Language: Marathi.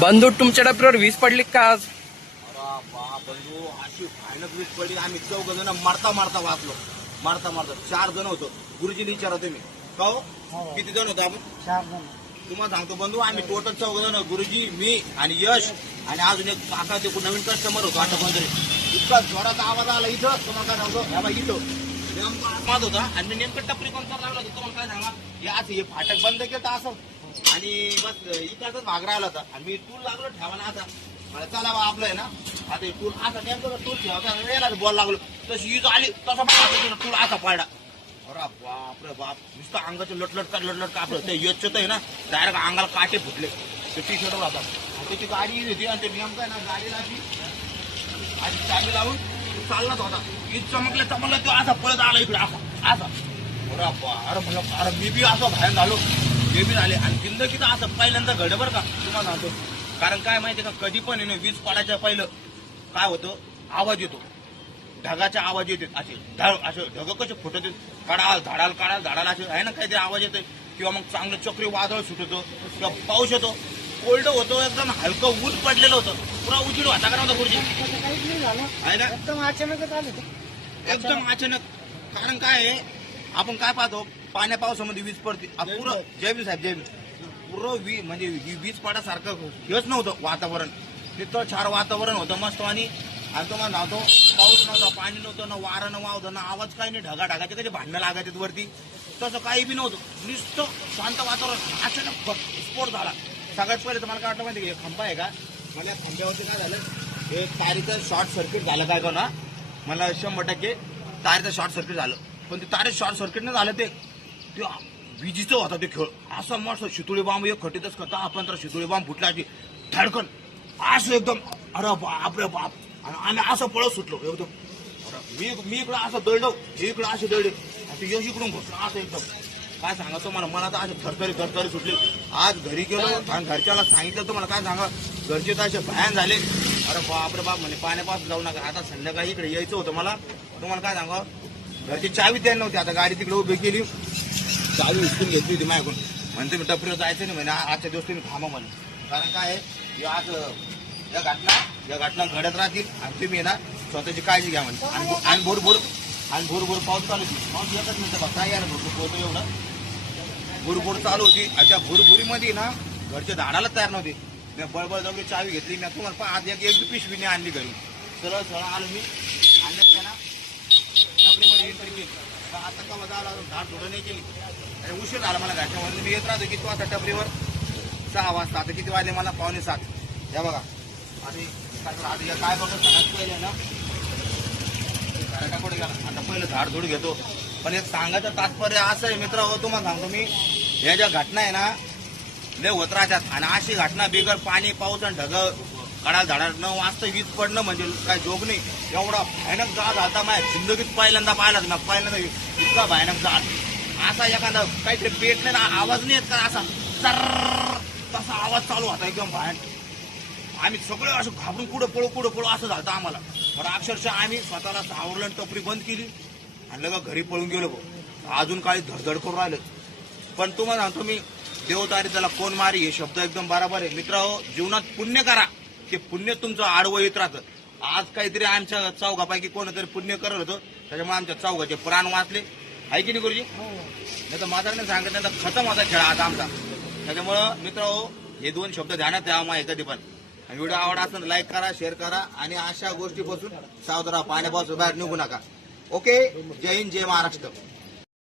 बंधू तुमच्या डबऱ्यावर वीज पडली का आज? बंधू अशी भयानक वीज पडली. आम्ही 4 जण मारता वाचलो. मारता 4 जण होतो. गुरुजीने विचारा तुम्ही का हो किती जण होतो आपण? 4 जण. तुम्हाला सांगतो बंधू, आम्ही टोटल 4 जण, गुरुजी, मी आणि यश आणि अजून एक काका, ते नवीन कस्टमर होतो आता कोणतरी. इतका जोराचा आवाज आला इथं, तुम्हाला काय सांगतो, ह्या बाई इथं नेमका आवाज होता आणि मी नेमकं टपरी कोणता लावला होता. तुम्हाला काय सांगा, हे फाटक बंद केलं असं आणि बस इकडचाच भाग राहिला होता आणि मी टूल लागलो ठेवाना. आता मला चला बा आपलं आहे ना, आता हे टूल असा नेमकं टूल ठेवायला बॉल लागलो, तशी ईज आली तसा टूल असा पडला. अरे बाप रे बाप, नुसतं अंगाचं लटलट कापलं. ते यशचं आहे ना, डायरेक्ट अंगाला काटे फुटले. ते टी शर्टवर आता त्याची गाडी होती आणि ते नेमकं आहे ना, गाडीला आधी चाबी लावून चाललाच होता. ईद चमकलं तो असा पळत आला इकडे असा. अरे म्हणलं, अरे मी बी असं बाहेर झालो, हे बी झाले. आणि जिंदगीचं असं पहिल्यांदा घडं बरं का तुम्हाला सांगतो. कारण काय माहिती का, कधी पण आहे वीज पडायच्या पहिलं काय होतं, आवाज येतो, ढगाचे आवाज येतात. असे ढग कसे फुटत झाडाल असे आहे ना, काहीतरी आवाज येते. किंवा मग चांगलं चक्री वादळ सुटतं किंवा पाऊस येतो, कोल्ड होतो, एकदम हलकं ऊन पडलेलं होतं, पुरा उजीड होता का नव्हता गुरुजी? काहीच नाही झालं, आहे ना, एकदम अचानकच आलं ते. एकदम अचानक. कारण काय आहे, आपण काय पाहतो, पाण्या पावसामध्ये वीज पडते. पुरं जयवीर साहेब जयवीर पुरं म्हणजे वीज पडासारखं हेच नव्हतं वातावरण. तिथं छान वातावरण होतं मस्त. आणि तुम्हाला सांगतो, पाऊस नव्हता, पाणी नव्हतं, ना वारं न वावतं, ना आवाज काही नाही. ढगाचे कसे भांडणं लागायचे वरती, तसं काही बी नव्हतं. नुसतं शांत वातावरण. अचानक स्फोट झाला. सगळ्यात पहिले तुम्हाला काय वाटतं माहिती का, खांबा आहे का, मला खांब्यावरती काय झालं, हे तारीचं शॉर्ट सर्किट झालं. काय का ना, मला 100% तारीचं शॉर्ट सर्किट झालं. पण ते तारे शॉर्ट सर्किट नाही झालं, ते विजेचं होता ते खेळ. असं मस्त शितोळी बांब, एक खटीतच 10-15 शितोळी बांब फुटला, अशी धडकन असं एकदम. अरे बाप रे बाप. आणि आम्ही असं पळत सुटलो एकदम. मी इकडं असं दळलो, हे इकडं असे दळले, आणि यश इकडून घुसलं असं एकदम. काय सांगा तुम्हाला, मला तर असे थरथरी सुटले. आज घरी गेलो आणि घरच्याला सांगितलं, तुम्हाला काय सांगा, घरचे तर असे भयान झाले. अरे बाप रे बाप, म्हणे पाण्यापासून जाऊ नका. आता संध्याकाळी इकडे यायचं होतं मला. तुम्हाला काय सांगा, घरची चावी द्यायला नव्हती. आता गाडी तिकडे उभी केली, चावी उचलून घेतली होती माझ्याकडून. म्हणते मी टपरीवर जायचं नाही म्हणे, आजच्या दिवस तुम्ही थांबा म्हणे. कारण काय आहे, आज या घटना घडत राहतील आणि तुम्ही ना स्वतःची काळजी घ्या म्हणे. आणि भोरभोर पाऊस चालू होती. पाऊस येतच नव्हतं बा, काय यार भरपूर पोहतो एवढं. भुरभुर चालू होती. त्या भुरभुरीमध्ये ना घरच्या झाडाला तयार नव्हते. मी बळबळ जाऊन चावी घेतली. मी तुम्हाला आज एक पिशवीने आणली घरी. सरळ आलो मी, आणलं ना टपरीमध्ये एंट्री केली. आता का माझा आला, झाड थोडं नाही केली आणि उशीर झाला मला घरच्यामध्ये. मी येत राहतो की तू आता टपरीवर 6 वाजता. आता किती वाजले मला, 6:45. या बघा. आणि काय करतो, सगळ्यात पहिले ना कुठे गेला, आता पहिलं झाड झुड घेतो. पण एक सांगायचं तात्पर्य असं आहे मित्र हो, तुम्हाला सांगतो मी, ह्या ज्या घटना आहे ना लय होत राहतात. आणि अशी घटना बिगर पाणी पाऊस आणि ढग कडाल झाडाला न वाजता वीज पडणं म्हणजे काय जोग नाही. एवढा भयानक जाळ झाला माझ्या जिंदगीत पहिल्यांदा पाहिलाच ना, पहिल्यांदा इतका भयानक जाळ. असा एखादा काहीतरी पेट नाही ना, आवाज नाही येत का, असा चर्र तसा आवाज चालू होता एकदम भयानक. आम्ही सगळे असं घाबरून कुठं पळू असं झालं आम्हाला. पण अक्षरशः आम्ही स्वतःला सावरलं, टपरी बंद केली आणि लगा घरी पळून गेलो. अजून काही धडधड करून राहिलं. पण तुम्हाला सांगतो मी, देवतारी त्याला कोण मारी, हे शब्द एकदम बरोबर आहे. मित्र हो, जीवनात पुण्य करा, ते पुण्य तुमचं आडवं येत राहतं. आज काहीतरी आमच्या चौघापैकी कोणतरी पुण्य करत होतं, त्याच्यामुळे आमच्या चौघाचे प्राण वाचले. आहे की नाही गुरुजी? नाही तर माझा नाही सांगत, नाही तर खतम होता खेळ आता आमचा. त्याच्यामुळं मित्र हो, हे 2 शब्द ध्यानात ठेवा माहिती कधी पण. व्हिडिओ आवडला असेल लाईक करा, शेअर करा आणि अशा गोष्टीपासून सावध राहा. पाण्यापासून बाहेर निघू नका. ओके, जय हिंद, जय महाराष्ट्र.